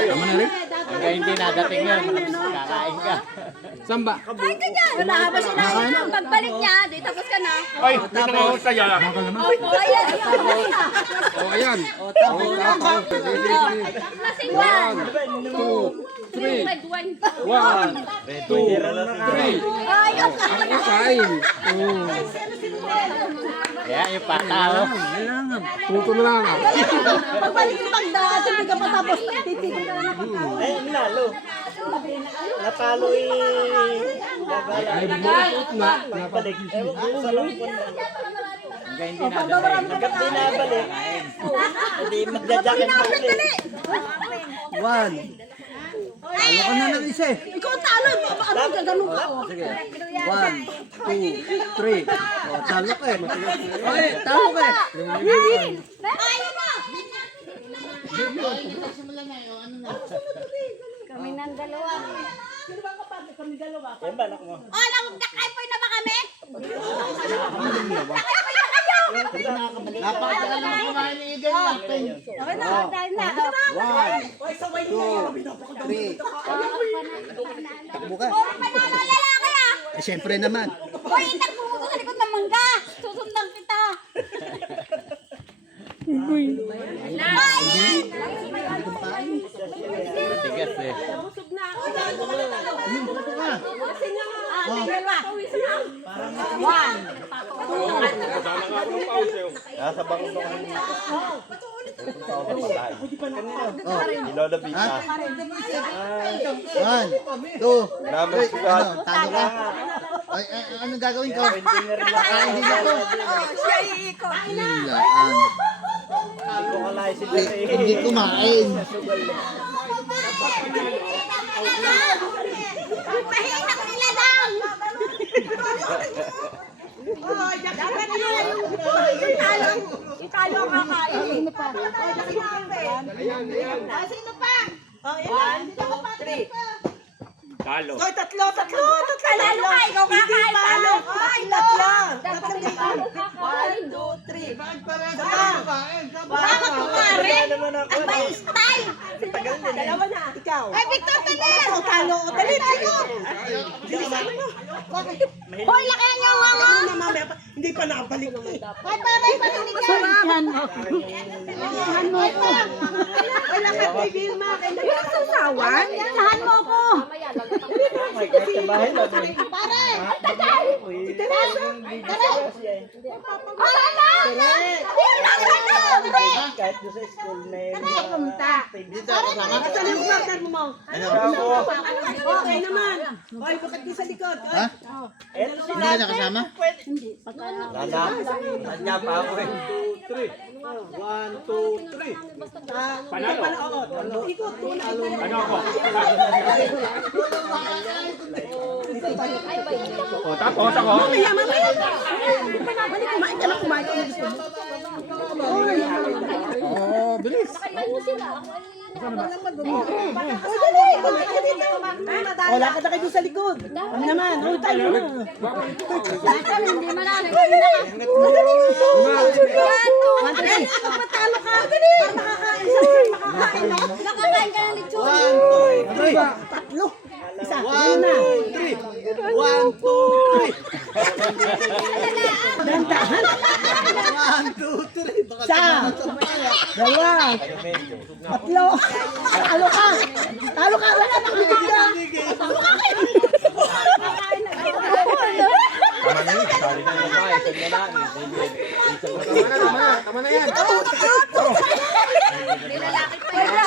Na rin? Hanggang hindi nadating yun, kakain ka. Saan ba? Kain ka dyan. Wala ka ba mo? Pagbalik niya, di tapos ka na. Ay, dito nga ako saya. Opo, ayan. Oh, ayan. O, tapos Oh, na. sige. Lasing one. Two, three. One. Two, three. Ay, ang Kain. Oh. Kaya yung patao. Kailangan. Puto na lang. Pagbalik ng pagdaat, hindi ka matapos. Titigil ka na nakakain. Ay, nalo. Natalo eh. Ay, bumukot na. Balik. Ewan ko sa lampon na. Hanggang hindi nadating. Hanggat di nabalik. Hindi magjajakin pa ulit. One. Talo ka na ng isa eh. Talo. Ano ka ganun ka? oh. Sige. One, two, three. O, talo ka eh. Okay, talo ka eh. Ayaw mo. Kami ng dalawa. Yan ba, anak mo? Oh, alam mo, nakaipoy na ba kami? Nakaipoy! Napakatagal na kumain ni Eden natin. Okay na, dahil na. One, two, three. Takbo ka. Puro panalo lalaki ah! Eh, syempre naman. Hoy, itakbo mo ko sa likod ng mangga! Susundan kita! Matigas eh. Ah, dalawa. One. Nasa bangko ba? Ilolabit Ha? na. One, two, Naman three. sugat. Ano, talo ka? Ay, ay, anong gagawin ko? Kakain din ako. Siya iikot. Hilaan. Hindi, hindi kumain. Mahina ko nila lang! Italo, italo ang kakain. Sino pa? Ah, Sino pa? One, two, three. Talo. Hoy, tatlo, tatlo, tatlo. Talo ka, ikaw kakain. Talo. Ay, tatlo. Talo kakain. One, two, three. Bakit kumari? Ang may style. Dalawa na, ikaw. Ay, Victor, talo. Ikaw, talo. Dali, talo. Hoy, lakayan niyo ang mga. Hindi pa nabalik. Hoy, paray, patinig ka. Yan mo. Yan mo ko. Wala ka kay Vilma. Yung susawan? Saan mo ko? Pare! Tatay! Tara! Wala na! Hindi na! Kahit doon sa school na yun. Pumunta. Nasaan yung partner mo? Ano? Okay naman. Hoy, bakit di sa likod? Ha? Hindi ka nakasama? Nana. Nanya pa ako eh. One, two, three. Panalo. Oo. Ikot. Ano ako? O, tapos ako. Mamaya, mamaya. Balik, kumain ka na, kumain ka na gusto mo. Oh, bilis. Wala ka na kayo sa likod. Ano naman? Ano tayo na? Hindi mo na. Dali, patalo ka. Dali. Makakain makakain. no? Nakakain ka ng lechon. One, two, three. Tatlo. Talo ka. Talo ka. Wala na kang tiga. Talo ka kayo. Tama na yun. Sorry na yung bahay. Tama na. Tama na yan. Tama na yan. Tama na yan.